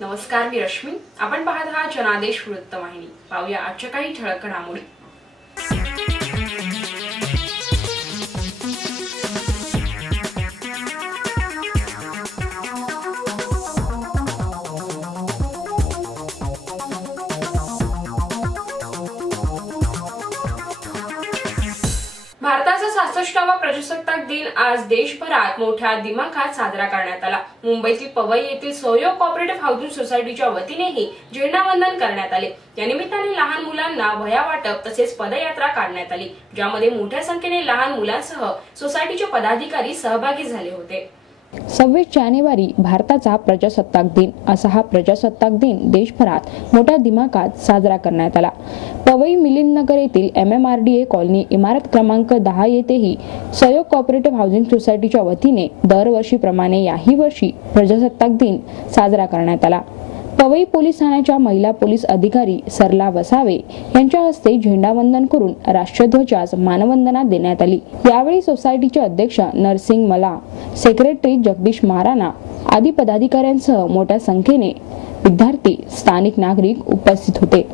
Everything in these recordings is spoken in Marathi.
नमस्कार, मी रश्मी. आपण पाहत आहात जनादेश वृत्तवाहिनी. पाहूया आजच्या काही ठळक घडामोडी. भारताचा 66वा प्रजासत्ताक दिन आज देशभरात मोठ्या दिमाखात साजरा करण्यात आला. मुंबईतील पवई येथील सहयोग कोऑपरेटिव्ह हाऊसिंग सोसायटीच्या वतीनेही झेंडावंदन करण्यात आले. या निमित्ताने लहान मुलांना वह्या वाटप तसेच पदयात्रा काढण्यात आली, ज्यामध्ये मोठ्या संख्येने लहान मुलांसह सोसायटीचे पदाधिकारी सहभागी झाले होते. 26 जानेवारी भारताचा प्रजासत्ताक दिन. असा हा प्रजासत्ताक दिन देशभरात मोठ्या दिमाखात साजरा करण्यात आला. पवई मिलिंद नगर येथील MMRDA कॉलनी इमारत क्रमांक 10 येथेही सहयोग कोऑपरेटिव्ह हाऊसिंग सोसायटीच्या वतीने दरवर्षीप्रमाणे याही वर्षी प्रजासत्ताक दिन साजरा करण्यात आला. पवई पोलीस ठाण्याच्या महिला पोलीस अधिकारी सरला वसावे यांच्या हस्ते झेंडावंदन करून राष्ट्रध्वजास मानवंदना देण्यात आली. यावेळी सोसायटीचे अध्यक्ष नरसिंग मला, सेक्रेटरी जगदीश महाराणा आदी पदाधिकाऱ्यांसह मोठ्या संख्येने विद्यार्थी, स्थानिक नागरिक उपस्थित होते.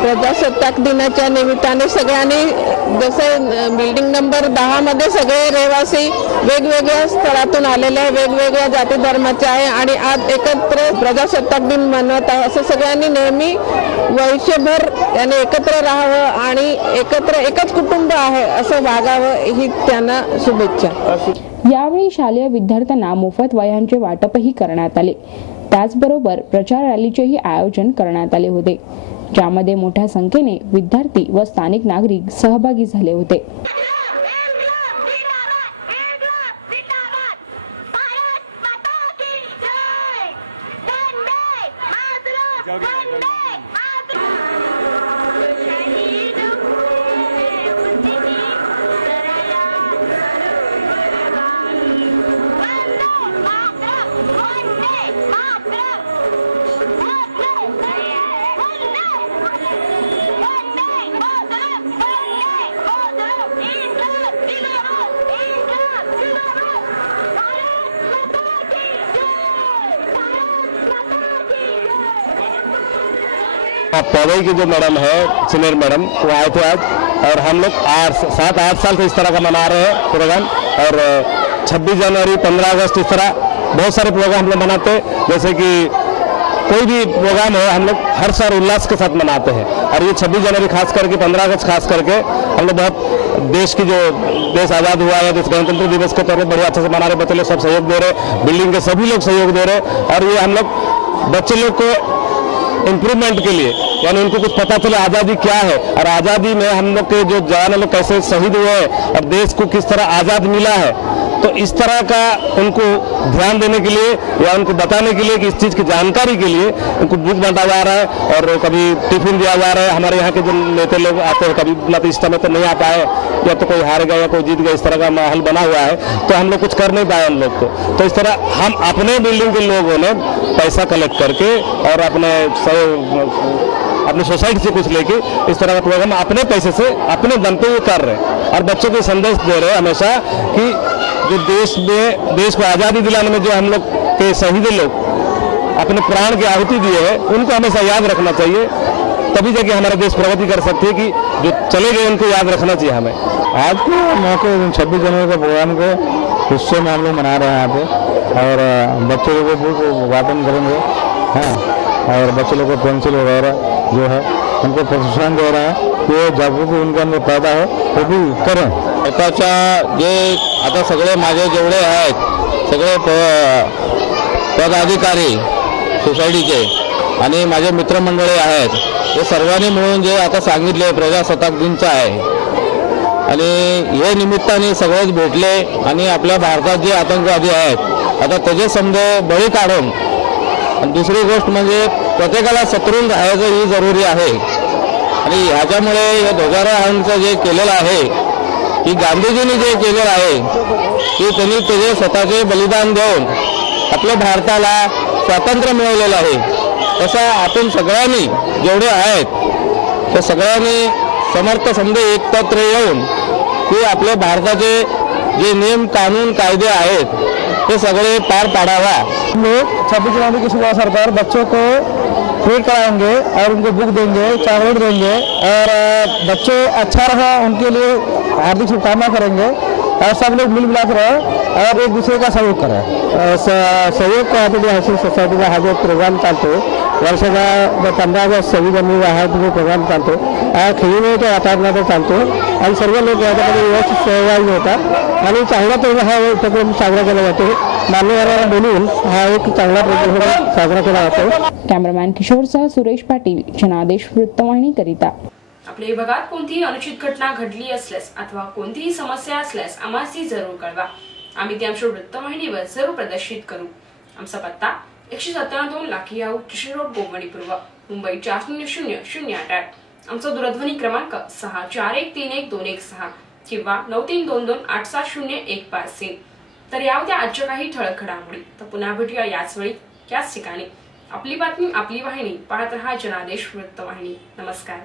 प्रजासत्ताक दिनाच्या निमित्ताने सगळ्यांनी, जसे बिल्डिंग नंबर 10 मध्ये सगळे रहिवासी वेगवेगळ्या स्थळातून आलेले, वेगवेगळ्या जाती धर्माचे आहे आणि आज एकत्र प्रजासत्ताक दिन मनवत आहे. असं सगळ्यांनी नेहमी वर्षभर त्याने एकत्र राहावं आणि एकत्र एकच कुटुंब आहे असं वागावं, ही त्यांना शुभेच्छा. यावेळी शालेय विद्यार्थ्यांना मोफत वह्यांचे वाटपही करण्यात आले. त्याचबरोबर प्रचार रॅलीचेही आयोजन करण्यात आले होते, ज्यामध्ये मोठ्या संख्येने विद्यार्थी व स्थानिक नागरिक सहभागी झाले होते. पवई की जो मैडम है, सीनियर मैडम, वो आए थे आज, और हम लोग 7-8 साल से इस तरह का मना रहे हैं प्रोग्राम। और 26 जनवरी, 15 अगस्त, इस तरह बहुत सारे प्रोग्राम हम लोग मनाते हैं। जैसे कि कोई भी प्रोग्राम हो, हम लोग हर साल उल्लास के साथ मनाते हैं। और ये 26 जनवरी खास करके, 15 अगस्त खास करके हम लोग बहुत देश की, जो देश आज़ाद हुआ है, गणतंत्र दिवस के तौर पर बढ़िया अच्छे से मना रहे। बच्चे लोग सब सहयोग दे रहे, बिल्डिंग के सभी लोग सहयोग दे रहे। और ये हम लोग बच्चे लोग को इम्प्रूवमेंट के लिए, यानी उनको कुछ पता चले आज़ादी क्या है, और आज़ादी में हम लोग के जो जवान लोग कैसे शहीद हुए हैं और देश को किस तरह आज़ाद मिला है, तो इस तरह का उनको ध्यान देने के लिए या उनको बताने के लिए कि इस चीज़ की जानकारी के लिए उनको बुक बांटा जा रहा है और कभी टिफिन दिया जा रहा है। हमारे यहाँ के जो नेता लोग आते हैं, कभी मतलब इस समय तो नहीं आ पाए, या तो कोई हार गया या कोई जीत गया, इस तरह का माहौल बना हुआ है, तो हम लोग कुछ कर नहीं पाए उन लोग को। तो इस तरह हम अपने बिल्डिंग के लोगों ने पैसा कलेक्ट करके और अपनी सोसाइटी से कुछ लेके इस तरह का प्रोग्राम अपने पैसे से, अपने दम पे कर रहे हैं। और बच्चों को संदेश दे रहे हैं हमेशा कि जो देश को आज़ादी दिलाने में जो हम लोग के शहीद लोग अपने प्राण की आहुति दिए हैं, उनको हमेशा याद रखना चाहिए। तभी जाके हमारा देश प्रगति कर सकती है, कि जो चले गए उनको याद रखना चाहिए हमें। आज के मौके 26 जनवरी के प्रोग्राम को खुशियों में हम लोग मना रहे हैं यहाँ पे। और बच्चे लोगों को बुक वाटन करेंगे, हाँ, और बच्चे लोग को पेंसिल वगैरह जो है उनको प्रोत्साहन दे रहे हैं कि जागरूक उनके अंदर पैदा हो तो भी करें। आताच्या जे आता सगळे माझे जेवढे आहेत सगळे पदाधिकारी सोसायटीचे आणि माझे मित्रमंडळी आहेत, हे सर्वांनी मिळून जे आता सांगितले प्रजासत्ताक दिनचं आहे आणि हे निमित्ताने सगळेच भेटले आणि आपल्या भारतात जे आतंकवादी आहेत आता त्याचे समजे बळी काढून, आणि दुसरी गोष्ट म्हणजे प्रत्येकाला सतरून राहायचं ही जरुरी आहे। आणि ह्याच्यामुळे हे ध्वजारोहणाचं जे केलेलं आहे की गांधीजींनी जे केलेलं आहे की त्यांनी त्याचे स्वतःचे बलिदान देऊन आपल्या भारताला स्वातंत्र्य मिळवलेलं आहे, तसं आपण सगळ्यांनी जेवढे आहेत त्या सगळ्यांनी समर्थ समजे एकत्र येऊन की आपल्या भारताचे जे नियम कानून कायदे आहेत ते सगळे पार पाडावा। हम लोग 26 जनवरी की सुबह सरकार बच्चों को ट्रीट कराएंगे और उनको बुक देंगे, चॉकलेट देंगे और बच्चे अच्छा रहा उनके लिए हार्दिक शुभकामना करेंगे और सब लोग मिल मिला कर और एक दूसरे का सहयोग करें। सहयोग कोऑपरेटिव हाउसिंग सोसायटीचा हा जो प्रोग्राम चालतो वर्षाचा 15 ऑगस्ट 26 जानेवारी हा जो प्रोग्राम चालतो हा खेळीमेळीच्या वातावरणात चालतो आणि सर्व लोक याच्यामध्ये व्यवस्थित सहभागी होतात आणि चांगला तो हा उपक्रम साजरा केला जातो। मान्यवरांना बोलून हा एक चांगला प्रोग्राम साजरा केला जातो। कॅमेरामॅन किशोरसह सुरेश पाटील, जनादेश वृत्तवाहिनी करिता। आपल्या विभागात कोणतीही अनुचित घटना घडली असल्यास अथवा कोणतीही समस्या असल्यास आम्हाला ती जरूर कळवा, आम्ही ती आमच्या वृत्तवाहिनीवर जरूर प्रदर्शित करू। आमचा पत्ता 197 लाखी हाऊस, स्टेशन रोड, गोवणी पूर्व, मुंबई 400008। आमचा दूरध्वनी क्रमांक 64131216 किंवा 9322870153। तर या होत्या आजच्या काही ठळक घडामोडी। तर पुन्हा भेटूया याच वेळी याच ठिकाणी। आपली बातमी आपली वाहिनी, पाहत रहा जनादेश वृत्तवाहिनी। नमस्कार।